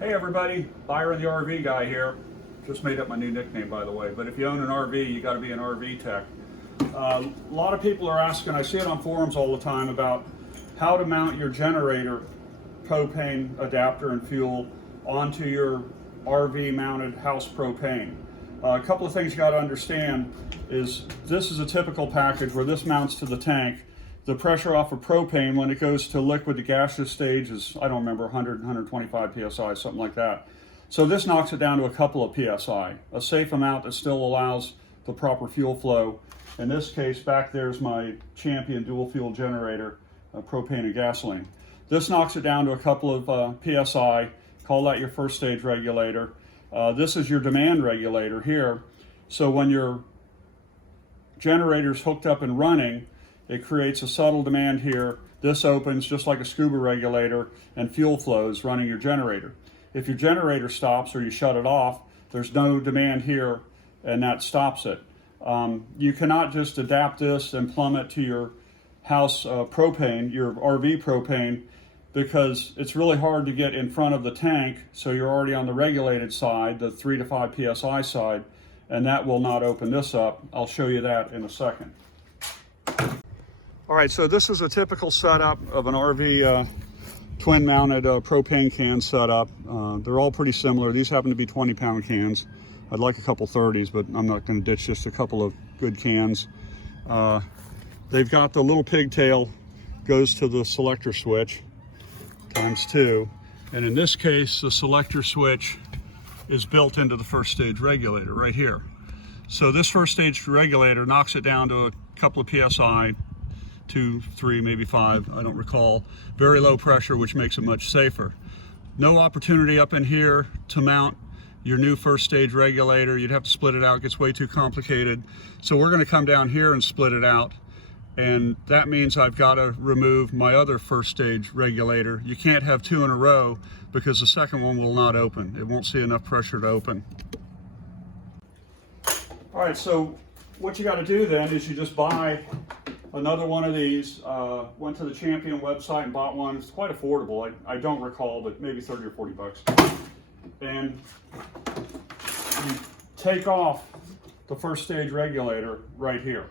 Hey everybody, Byron the RV guy here. Just made up my new nickname, by the way, but if you own an RV, you got to be an RV tech. A lot of people are asking, I see it on forums all the time, about how to mount your generator, propane adapter and fuel onto your RV mounted house propane. A couple of things you got to understand is this is a typical package where this mounts to the tank. The pressure off of propane when it goes to liquid to gaseous stage is, I don't remember, 100, 125 psi, something like that. So this knocks it down to a couple of psi, a safe amount that still allows the proper fuel flow. In this case, back there's my Champion dual fuel generator, propane and gasoline. This knocks it down to a couple of psi. Call that your first stage regulator. This is your demand regulator here. So when your generator's hooked up and running, it creates a subtle demand here. This opens just like a scuba regulator and fuel flows running your generator. If your generator stops or you shut it off, there's no demand here and that stops it. You cannot just adapt this and plumb it to your house propane, your RV propane, because it's really hard to get in front of the tank, so you're already on the regulated side, the 3 to 5 psi side, and that will not open this up. I'll show you that in a second. All right, so this is a typical setup of an RV twin mounted propane can setup. They're all pretty similar. These happen to be 20-pound cans. I'd like a couple 30s, but I'm not going to ditch just a couple of good cans. They've got the little pigtail, goes to the selector switch, ×2. And in this case, the selector switch is built into the first stage regulator right here. So this first stage regulator knocks it down to a couple of psi, 2, 3, maybe 5, I don't recall. Very low pressure, which makes it much safer. No opportunity up in here to mount your new first stage regulator. You'd have to split it out, it gets way too complicated. So we're gonna come down here and split it out. And that means I've gotta remove my other first stage regulator. You can't have two in a row because the second one will not open. It won't see enough pressure to open. All right, so what you gotta do then is you just buy another one of these. Went to the Champion website and bought one. It's quite affordable. I don't recall, but maybe 30 or 40 bucks. And you take off the first stage regulator right here.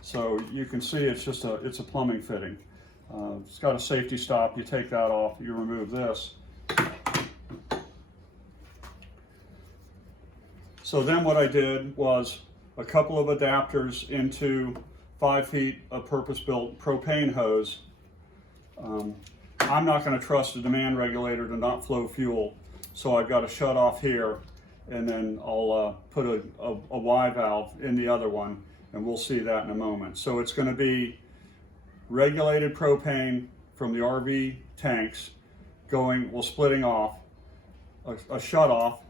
So you can see it's just it's a plumbing fitting. It's got a safety stop. You take that off, you remove this. So then what I did was a couple of adapters into 5 feet of purpose-built propane hose. I'm not going to trust a demand regulator to not flow fuel, so I've got a shut off here, and then I'll put a Y valve in the other one, and we'll see that in a moment. So it's going to be regulated propane from the RV tanks splitting off, a shut off,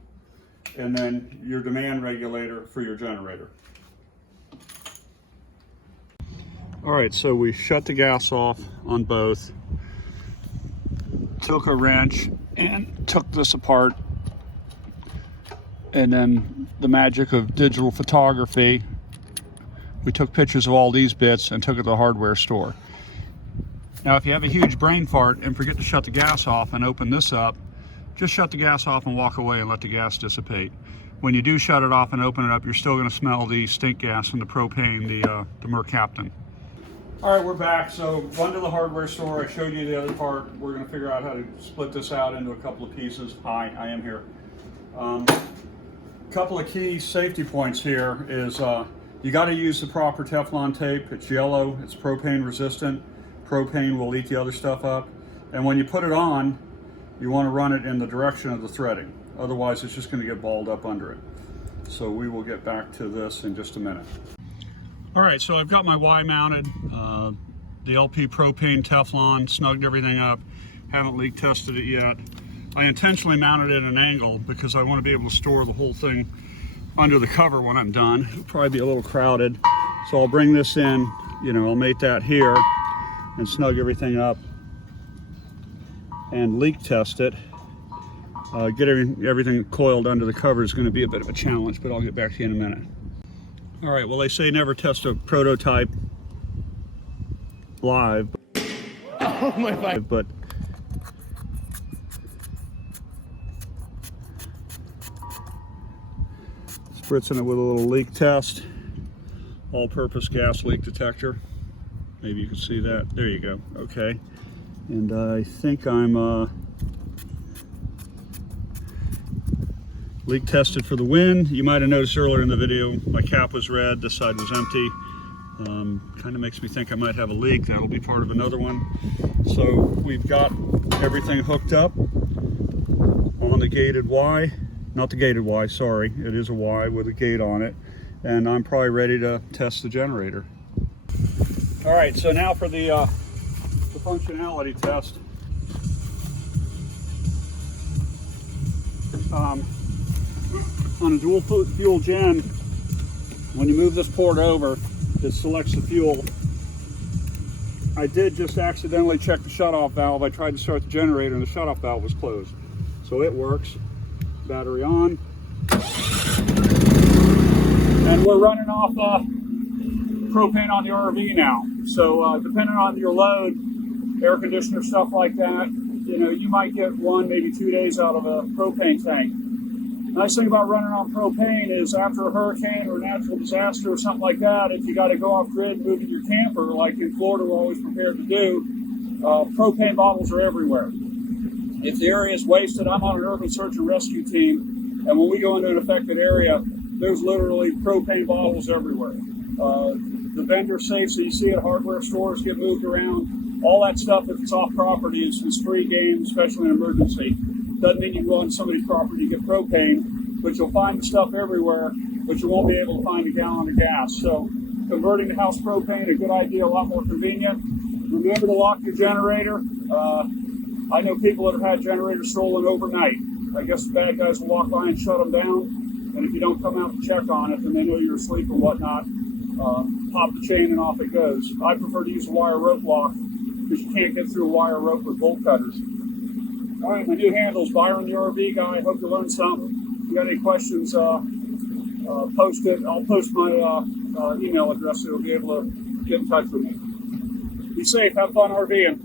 and then your demand regulator for your generator. All right, so we shut the gas off on both, took a wrench and took this apart, and then the magic of digital photography, we took pictures of all these bits and took it to the hardware store. Now, if you have a huge brain fart and forget to shut the gas off and open this up, just shut the gas off and walk away and let the gas dissipate. When you do shut it off and open it up, you're still gonna smell the stink gas from the propane, the Mercaptan. All right, we're back. So run to the hardware store. I showed you the other part. We're going to figure out how to split this out into a couple of pieces. Hi, I am here. Couple of key safety points here is you got to use the proper Teflon tape. It's yellow, it's propane resistant. Propane will eat the other stuff up. And when you put it on, you want to run it in the direction of the threading. Otherwise, it's just going to get balled up under it. So we will get back to this in just a minute. All right, so I've got my Y mounted, the LP propane Teflon, snugged everything up, haven't leak tested it yet. I intentionally mounted it at an angle because I want to be able to store the whole thing under the cover when I'm done. It'll probably be a little crowded. So I'll bring this in, I'll mate that here and snug everything up and leak test it. Get everything coiled under the cover is going to be a bit of a challenge, but I'll get back to you in a minute. All right, well, they say never test a prototype live. Oh my God. But Spritzing it with a little leak test, all-purpose gas leak detector. Maybe you can see that. There you go. Okay. And I think I'm leak tested for the wind. You might have noticed earlier in the video my cap was red, this side was empty. Kind of makes me think I might have a leak. That'll be part of another one. So we've got everything hooked up on the gated Y. Not the gated Y, sorry. It is a Y with a gate on it. And I'm probably ready to test the generator. All right, so now for the functionality test. On a dual fuel gen, when you move this port over, it selects the fuel. I did just accidentally check the shutoff valve. I tried to start the generator and the shutoff valve was closed. So it works. Battery on. And we're running off propane on the RV now. So depending on your load, air conditioner, stuff like that, you know, you might get 1, maybe 2 days out of a propane tank. Nice thing about running on propane is after a hurricane or a natural disaster or something like that, if you got to go off grid moving your camper, like in Florida we're always prepared to do, propane bottles are everywhere. If the area is wasted, I'm on an urban search and rescue team, and when we go into an affected area, there's literally propane bottles everywhere. The vendor safe, so you see at hardware stores, get moved around. All that stuff, if it's off property, is free game, especially in an emergency. Doesn't mean you go on somebody's property to get propane, but you'll find the stuff everywhere, but you won't be able to find a gallon of gas. So converting to house propane, a good idea, a lot more convenient. Remember to lock your generator. I know people that have had generators stolen overnight. I guess the bad guys will walk by and shut them down, and if you don't come out to check on it, and they know you're asleep or whatnot, pop the chain and off it goes. I prefer to use a wire rope lock because you can't get through a wire rope with bolt cutters. All right, my new handle is Byron the RV Guy. Hope you learned something. If you got any questions, post it. I'll post my email address so you'll be able to get in touch with me. Be safe. Have fun RVing.